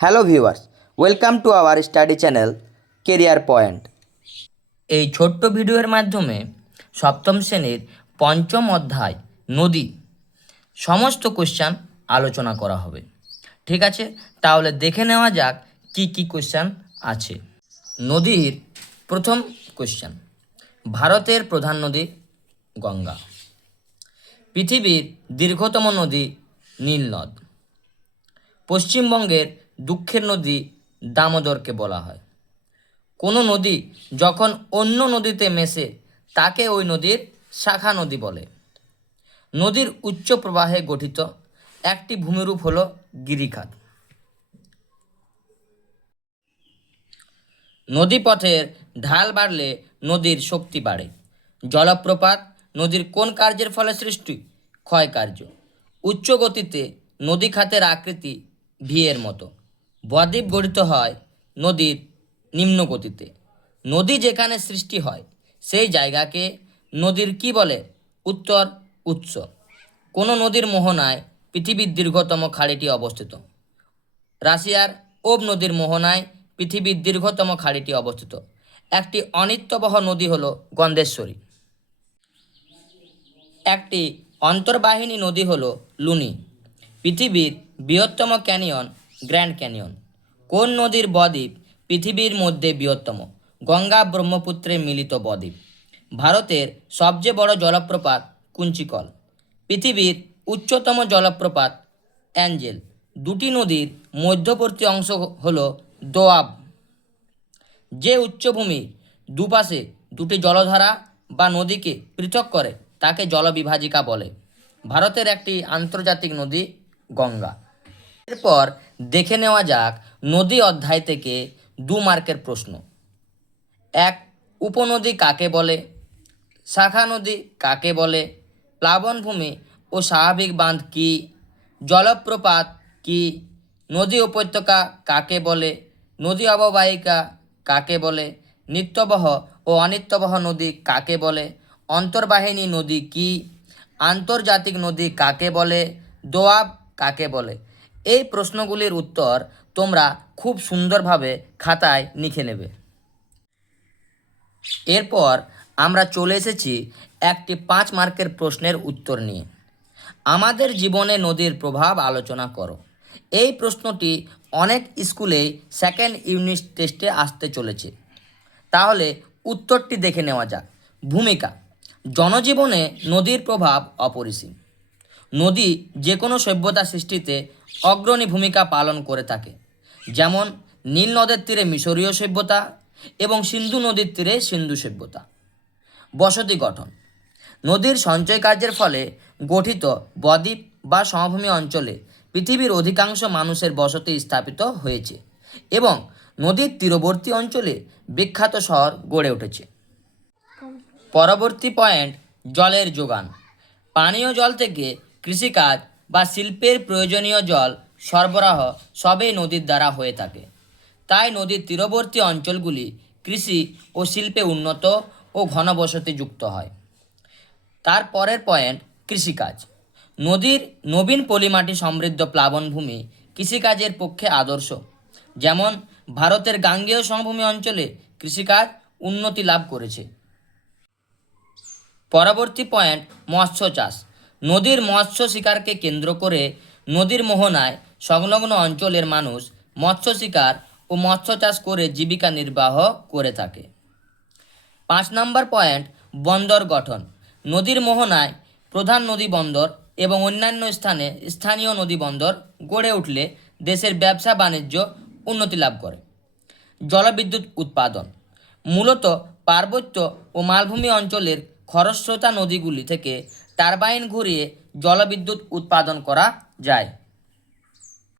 Hello viewers, welcome to our study channel career point. এই ছোট্ট ভিডিওর মাধ্যমে সপ্তম শ্রেণীর পঞ্চম অধ্যায় নদী সমস্ত কোশ্চেন আলোচনা করা হবে। ঠিক আছে, তাহলে দেখে নেওয়া যাক কি কি কোশ্চেন আছে। নদীর প্রথম কোশ্চেন, ভারতের প্রধান নদী গঙ্গা। পৃথিবীর দীর্ঘতম নদী নীল নদ। পশ্চিমবঙ্গের দুঃখের নদী দামোদরকে বলা হয়। কোনো নদী যখন অন্য নদীতে মেশে তাকে ওই নদীর শাখা নদী বলে। নদীর উচ্চ প্রবাহে গঠিত একটি ভূমিরূপ হল গিরিখাত। নদীপথের ঢাল বাড়লে নদীর শক্তি বাড়ে। জলপ্রপাত নদীর কোন কার্যের ফলে সৃষ্টি? ক্ষয় কার্য। উচ্চ গতিতে নদী খাতের আকৃতি ভি এর মতো। বদ্বীপ গঠিত হয় নদীর নিম্ন গতিতে। নদী যেখানে সৃষ্টি হয় সেই জায়গাকে নদীর কি বলে? উত্তর, উৎস। কোনো নদীর মোহনায় পৃথিবীর দীর্ঘতম খাড়িটি অবস্থিত? রাশিয়ার ওব নদীর মোহনায় পৃথিবীর দীর্ঘতম খাড়িটি অবস্থিত। একটি অনিত্যবহ নদী হল গন্ধেশ্বরী। একটি অন্তর্বাহিনী নদী হল লুনি। পৃথিবীর বৃহত্তম ক্যানিয়ন গ্র্যান্ড ক্যানিয়ন। কোন নদীর বদ্বীপ পৃথিবীর মধ্যে বৃহত্তম? গঙ্গা ব্রহ্মপুত্রের মিলিত বদ্বীপ। ভারতের সবচেয়ে বড় জলপ্রপাত কুঞ্চিকল। পৃথিবীর উচ্চতম জলপ্রপাত অ্যাঞ্জেল। দুটি নদীর মধ্যবর্তী অংশ হল দোয়াব। যে উচ্চভূমির দুপাশে দুটি জলধারা বা নদীকে পৃথক করে তাকে জলবিভাজিকা বলে। ভারতের একটি আন্তর্জাতিক নদী গঙ্গা। এরপর দেখে নেওয়া যাক নদী অধ্যায় থেকে 2 মার্কের প্রশ্ন। 1. উপনদী কাকে বলে? শাখা নদী কাকে বলে? প্লাবনভূমি ও স্বাভাবিক বাঁধ কি? জলপ্রপাত কি? নদী উপত্যকা কাকে বলে? নদী অববাহিকা কাকে বলে? নিত্যবহ ও অনিত্যবহ নদী কাকে বলে? অন্তর্বাহিনী নদী কি? আন্তর্জাতিক নদী কাকে বলে? দোয়াব কাকে বলে? এই প্রশ্নগুলির উত্তর তোমরা খুব সুন্দরভাবে খাতায় লিখে নেবে। এরপর আমরা চলে এসেছি একটি 5 মার্কের প্রশ্নের উত্তর নিয়ে। আমাদের জীবনে নদীর প্রভাব আলোচনা করো। এই প্রশ্নটি অনেক স্কুলেই সেকেন্ড ইউনিট টেস্টে আসতে চলেছে। তাহলে উত্তরটি দেখে নেওয়া যাক। ভূমিকা, জনজীবনে নদীর প্রভাব অপরিসীম। নদী যে কোনো সভ্যতা সৃষ্টিতে অগ্রণী ভূমিকা পালন করে থাকে। যেমন নীল নদের তীরে মিশরীয় সভ্যতা এবং সিন্ধু নদীর তীরে সিন্ধু সভ্যতা। বসতি গঠন, নদীর সঞ্চয় কার্যের ফলে গঠিত বদ্বীপ বা সমভূমি অঞ্চলে পৃথিবীর অধিকাংশ মানুষের বসতি স্থাপিত হয়েছে এবং নদীর তীরবর্তী অঞ্চলে বিখ্যাত শহর গড়ে উঠেছে। পরবর্তী পয়েন্ট, জলের যোগান। পানীয় জল থেকে কৃষিকাজ বা শিল্পের প্রয়োজনীয় জল সরবরাহ সবই নদীর দ্বারা হয়ে থাকে। তাই নদীর তীরবর্তী অঞ্চলগুলি কৃষি ও শিল্পে উন্নত ও ঘনবসতি যুক্ত হয়। তার পরের পয়েন্ট, কৃষিকাজ। নদীর নবীন পলিমাটি সমৃদ্ধ প্লাবনভূমি কৃষিকাজের পক্ষে আদর্শ। যেমন ভারতের গাঙ্গেয় সমভূমি অঞ্চলে কৃষিকাজ উন্নতি লাভ করেছে। পরবর্তী পয়েন্ট, মৎস্য চাষ। নদীর মৎস্য শিকারকে কেন্দ্র করে নদীর মোহনায় সংলগ্ন অঞ্চলের মানুষ মৎস্য শিকার ও মৎস্য চাষ করে জীবিকা নির্বাহ করে থাকে। 5 নম্বর পয়েন্ট, বন্দর গঠন। নদীর মোহনায় প্রধান নদী বন্দর এবং অন্যান্য স্থানে স্থানীয় নদী বন্দর গড়ে উঠলে দেশের ব্যবসা বাণিজ্য উন্নতি লাভ করে। জলবিদ্যুৎ উৎপাদন, মূলত পার্বত্য ও মালভূমি অঞ্চলের খরস্রোতা নদীগুলি থেকে টারবাইন ঘুরিয়ে জলবিদ্যুৎ উৎপাদন করা যায়।